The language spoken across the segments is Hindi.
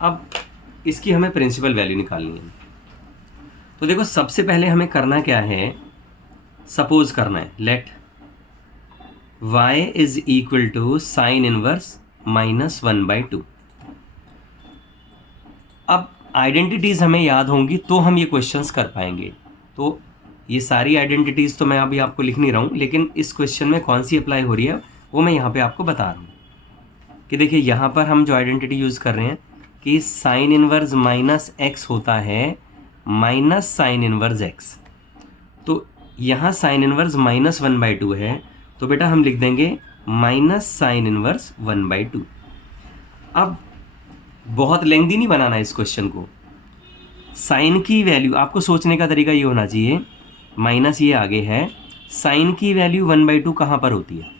अब इसकी हमें प्रिंसिपल वैल्यू निकालनी है। तो देखो सबसे पहले हमें करना क्या है, सपोज करना है let y is equal to sine inverse -1/2। अब आइडेंटिटीज़ हमें याद होंगी तो हम ये क्वेश्चंस कर पाएंगे। तो ये सारी आइडेंटिटीज़ तो मैं अभी आपको लिख नहीं रहा हूँ, लेकिन इस क्वेश्चन में कौन सी अप्लाई हो रही है वो मैं यहाँ पे आपको बता रहा हूँ कि देखिए यहाँ पर हम जो आइडेंटिटी यूज़ कर रहे हैं कि साइन इनवर्स -x होता है माइनस साइन इनवर्स x। तो यहाँ साइन इनवर्स -1/2 है, तो बेटा हम लिख देंगे माइनस साइन इनवर्स 1/2। अब बहुत लेंथी नहीं बनाना है इस क्वेश्चन को। साइन की वैल्यू, आपको सोचने का तरीका ये होना चाहिए, माइनस ये आगे है, साइन की वैल्यू 1/2 कहाँ पर होती है?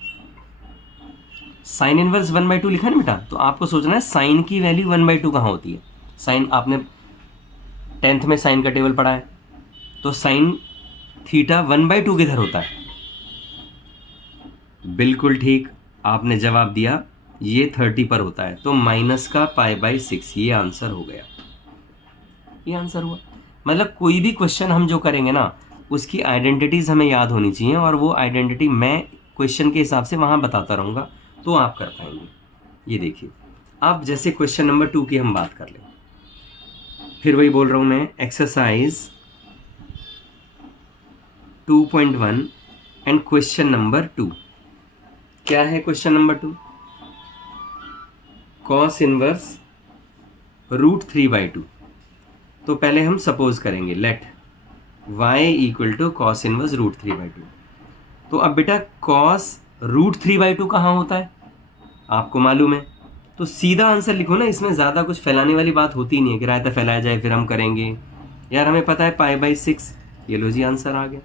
साइन इनवर्स 1/2 लिखा ना बेटा, तो आपको सोचना है साइन की वैल्यू 1/2 कहाँ होती है। साइन आपने 10th में साइन का टेबल पढ़ा है, तो साइन थीटा 1/2 किधर होता है? बिल्कुल ठीक, आपने जवाब दिया, ये 30 पर होता है, तो माइनस का π/6, ये आंसर हो गया, ये आंसर हुआ। मतलब कोई भी क्वेश्चन हम जो करेंगे ना, उसकी आइडेंटिटीज़ हमें याद होनी चाहिए, और वो आइडेंटिटी मैं क्वेश्चन के हिसाब से वहाँ बताता रहूँगा, तो आप कर पाएंगे। ये देखिए, अब जैसे क्वेश्चन नंबर 2 की हम बात कर लें, फिर वही बोल रहा हूँ मैं, एक्सरसाइज 2.1 एंड क्वेश्चन नंबर 2। क्या है क्वेश्चन नंबर 2? Cos inverse √3/2। तो पहले हम सपोज करेंगे let y equal to cos inverse √3/2। तो अब बेटा कॉस √3/2 कहाँ होता है आपको मालूम है, तो सीधा आंसर लिखो ना, इसमें ज़्यादा कुछ फैलाने वाली बात होती नहीं है कि रायता फैलाया जाए फिर हम करेंगे। यार हमें पता है π/6, ये लो जी आंसर आ गया।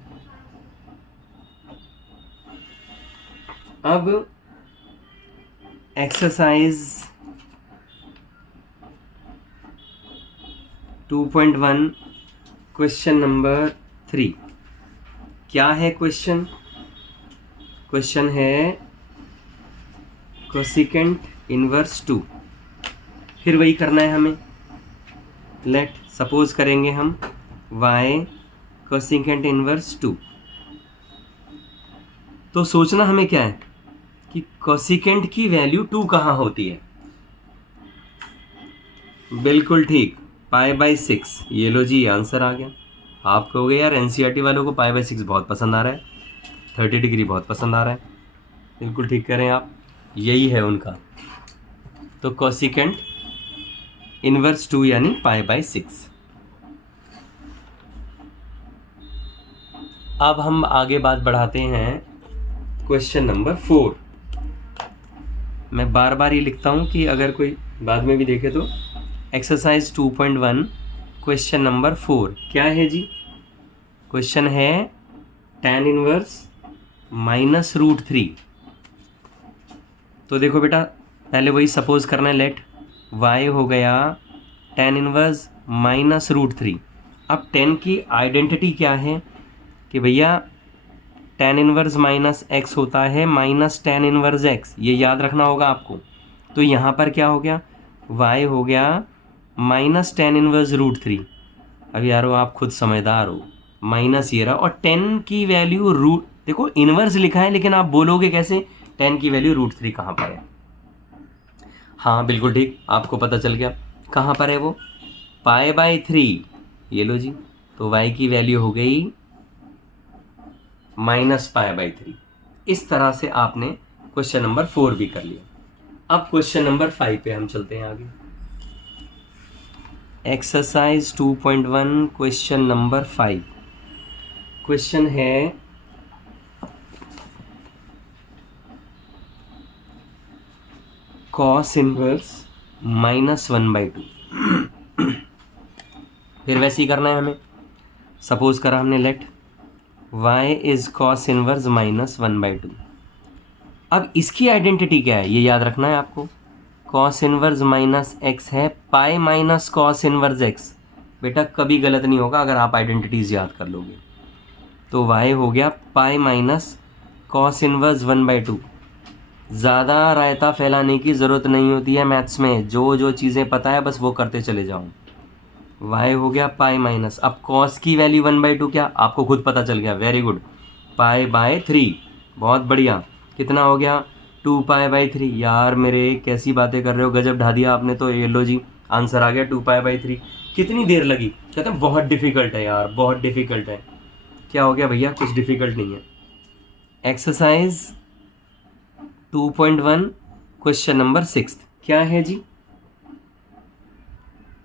अब एक्सरसाइज 2.1 क्वेश्चन नंबर 3। क्या है क्वेश्चन? क्वेश्चन है कोसिकेंट इनवर्स 2। फिर वही करना है हमें, लेट सपोज करेंगे हम y कोसिकेंट इनवर्स 2। तो सोचना हमें क्या है कि कोसिकेंट की वैल्यू 2 कहाँ होती है? बिल्कुल ठीक, π/6, ये लो जी आंसर आ गया। आप कहोगे यार एनसीईआरटी वालों को π/6 बहुत पसंद आ रहा है, 30 डिग्री बहुत पसंद आ रहा है। बिल्कुल ठीक करें आप, यही है उनका। तो कोसिकेंट इनवर्स 2 यानी π/6। अब हम आगे बात बढ़ाते हैं क्वेश्चन नंबर 4। मैं बार बार ये लिखता हूँ कि अगर कोई बाद में भी देखे तो। एक्सरसाइज 2.1 क्वेश्चन नंबर 4 क्या है जी? क्वेश्चन है tan इनवर्स -√3। तो देखो बेटा, पहले वही सपोज करना है, लेट y हो गया tan इनवर्स -√3। अब tan की आइडेंटिटी क्या है कि भैया tan इनवर्स -x होता है माइनस tan इनवर्स x, ये याद रखना होगा आपको। तो यहाँ पर क्या हो गया, y हो गया -tan इनवर्स √3। अब यारो आप खुद समझदार हो, माइनस ये रहा, और 10 की वैल्यू रूट, देखो इनवर्स लिखा है लेकिन आप बोलोगे कैसे 10 की वैल्यू √3 कहाँ पर है? हाँ बिल्कुल ठीक, आपको पता चल गया कहाँ पर है वो, π/3, ये लो जी। तो y की वैल्यू हो गई -π/3। इस तरह से आपने क्वेश्चन नंबर 4 भी कर लिया। अब क्वेश्चन नंबर 5 पे हम चलते हैं आगे। Exercise 2.1 question number 5। क्वेश्चन है कॉस इनवर्स -1/2। फिर वैसे ही करना है हमें, सपोज करा हमने let y is cos inverse -1/2। अब इसकी आइडेंटिटी क्या है ये याद रखना है आपको, कॉस इनवर्स -x है, pi minus cos inverse x। बेटा कभी गलत नहीं होगा अगर आप आइडेंटिटीज़ याद कर लोगे। तो y हो गया पाई माइनस कॉस इनवर्स 1/2, ज़्यादा रायता फैलाने की ज़रूरत नहीं होती है मैथ्स में, जो जो चीज़ें पता है बस वो करते चले जाओ। y हो गया पाई माइनस, अब cos की वैल्यू 1/2 क्या आपको खुद पता चल गया, वेरी गुड, पाई/3, बहुत बढ़िया। कितना हो गया 2π/3। यार मेरे कैसी बातें कर रहे हो, गजब ढा दिया आपने तो। ये लो जी आंसर आ गया 2π/3। कितनी देर लगी, कहते हैं बहुत डिफ़िकल्ट है यार, बहुत डिफ़िकल्ट है। क्या हो गया भैया, कुछ डिफ़िकल्ट नहीं है। एक्सरसाइज 2.1 क्वेश्चन नंबर 6 क्या है जी,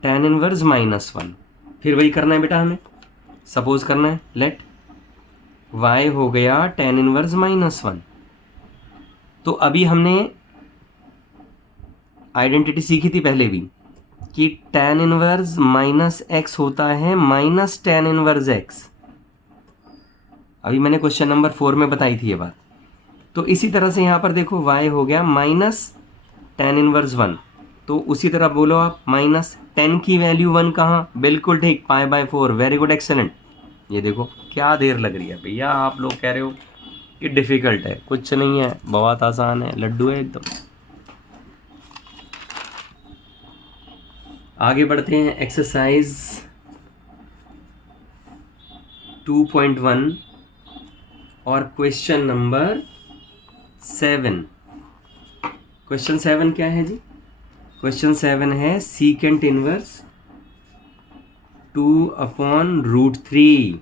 tan इनवर्स -1। फिर वही करना है बेटा, हमें सपोज करना है। लेट y हो गया tan इनवर्स -1। तो अभी हमने आइडेंटिटी सीखी थी पहले भी कि tan इनवर्स -x होता है माइनस tan इनवर्स x। अभी मैंने क्वेश्चन नंबर 4 में बताई थी ये बात। तो इसी तरह से यहाँ पर देखो y हो गया माइनस tan इनवर्स 1। तो उसी तरह बोलो आप, माइनस tan की वैल्यू 1 कहाँ, बिल्कुल ठीक, π/4, वेरी गुड, एक्सेलेंट। ये देखो क्या देर लग रही है भैया, आप लोग कह रहे हो कि डिफ़िकल्ट है, कुछ नहीं है, बहुत आसान है, लड्डू है एकदम। आगे बढ़ते हैं। एक्सरसाइज 2.1 और क्वेश्चन नंबर 7। क्वेश्चन 7 क्या है जी, क्वेश्चन 7 है सीकेंट इनवर्स 2/√3।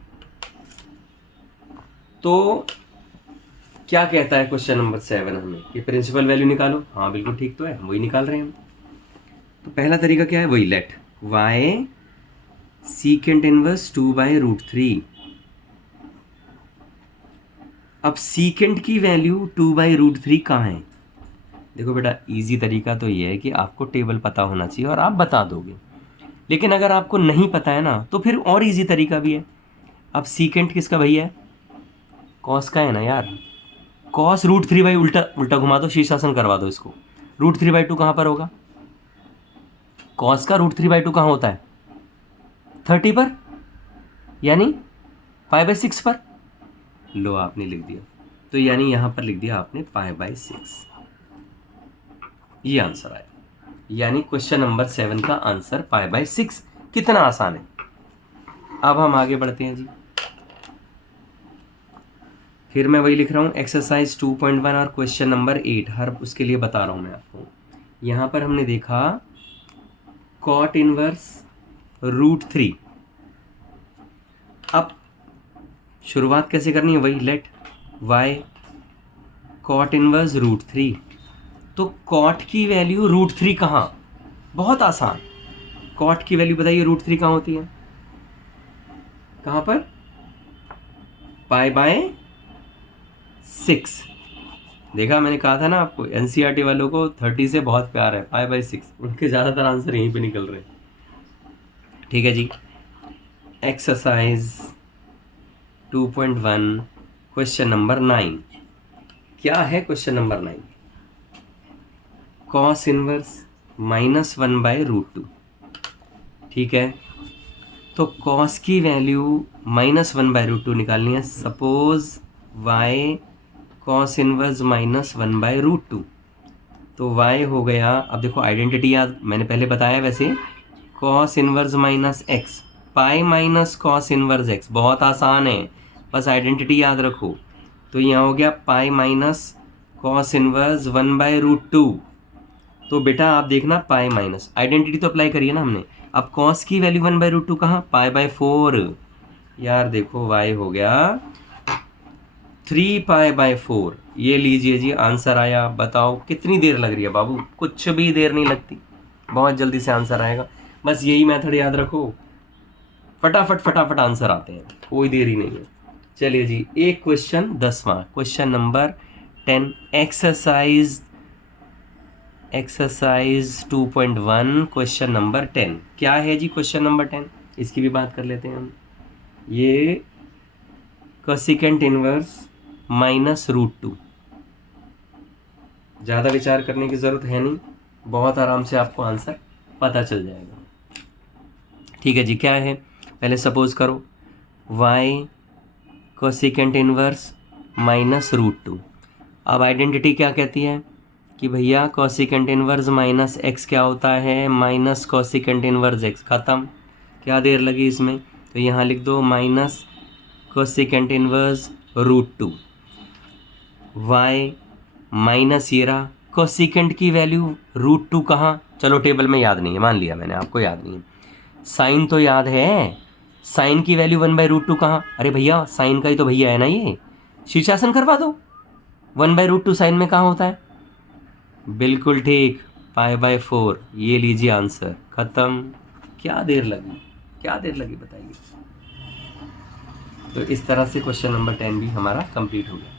तो क्या कहता है क्वेश्चन नंबर 7 हमें कि प्रिंसिपल वैल्यू निकालो। हाँ बिल्कुल ठीक तो है, वही निकाल रहे हैं हम। तो पहला तरीका क्या है, वही लेट y सीकेंट इनवर्स 2/√3। अब सीकेंट की वैल्यू 2/√3 कहाँ है। देखो बेटा इजी तरीका तो ये है कि आपको टेबल पता होना चाहिए और आप बता दोगे, लेकिन अगर आपको नहीं पता है ना तो फिर और इजी तरीका भी है। अब सीकेंट किसका भैया है, कॉस का है ना यार। कॉस √3 उल्टा उल्टा घुमा दो, शीर्षासन करवा दो इसको। √3/2 कहाँ पर होगा, कॉस का √3/2 कहाँ होता है, 30 पर, यानी π/6 पर। लो आपने लिख दिया, तो यानी यहाँ पर लिख दिया आपने π/6। ये आंसर आया, यानी क्वेश्चन नंबर 7 का आंसर π/6। कितना आसान है। अब हम आगे बढ़ते हैं जी। फिर मैं वही लिख रहा हूँ, एक्सरसाइज 2.1 और क्वेश्चन नंबर 8, हर उसके लिए बता रहा हूँ मैं आपको। यहाँ पर हमने देखा कॉट इनवर्स √3। अब शुरुआत कैसे करनी है, वही लेट y कॉट इनवर्स √3। तो कॉट की वैल्यू √3 कहाँ, बहुत आसान। कॉट की वैल्यू बताइए √3 कहाँ होती है, कहाँ पर, π/6। देखा, मैंने कहा था ना आपको, एनसीईआरटी वालों को 30 से बहुत प्यार है, π/6, उनके ज़्यादातर आंसर यहीं पे निकल रहे हैं। ठीक है जी। एक्सरसाइज 2.1 क्वेश्चन नंबर 9 क्या है, क्वेश्चन नंबर 9 कॉस इनवर्स -1/√2। ठीक है, तो कॉस की वैल्यू -1/√2 निकालनी है। Suppose y cos inverse -1/√2। तो y हो गया, अब देखो आइडेंटिटी याद मैंने पहले बताया वैसे, cos inverse -x, pi minus cos inverse x, बहुत आसान है, बस आइडेंटिटी याद रखो। तो यहाँ हो गया पाई माइनस कॉस इनवर्स 1/√2। तो बेटा आप देखना पाई माइनस, आइडेंटिटी तो अप्लाई करिए ना हमने। अब कॉस की वैल्यू 1/√2 कहाँ, π/4। यार देखो y हो गया 3π/4। ये लीजिए जी आंसर आया। बताओ कितनी देर लग रही है बाबू, कुछ भी देर नहीं लगती, बहुत जल्दी से आंसर आएगा। बस यही मेथड याद रखो, फटाफट फटाफट आंसर आते हैं, कोई देर ही नहीं है। चलिए जी, एक क्वेश्चन 10वां, question number 10, exercise 2.1 question number 10 क्या है जी, क्वेश्चन नंबर 10 इसकी भी बात कर लेते हैं हम। ये कोसेकेंट इनवर्स -√2, ज़्यादा विचार करने की ज़रूरत है नहीं, बहुत आराम से आपको आंसर पता चल जाएगा। ठीक है जी, क्या है, पहले सपोज करो y कोसेकेंट इनवर्स -√2। अब आइडेंटिटी क्या कहती है, कि भैया कोसिकेंट इनवर्स माइनस एक्स क्या होता है, माइनस कोसिकेंट इनवर्स एक्स। ख़त्म। क्या देर लगी इसमें, तो यहाँ लिख दो minus cosecant inverse √2 y minus ये रहा कोसिकेंट की वैल्यू √2 कहाँ, चलो टेबल में याद नहीं है, मान लिया मैंने, आपको याद नहीं है। साइन तो याद है, साइन की वैल्यू 1/√2 कहाँ, अरे भैया साइन का ही तो भैया है ना ये, शीर्षासन करवा दो। 1/√2 साइन में कहाँ होता है, बिल्कुल ठीक, π/4। ये लीजिए आंसर, खत्म। क्या देर लगी, क्या देर लगी बताइए। तो इस तरह से क्वेश्चन नंबर 10 भी हमारा कंप्लीट हो गया।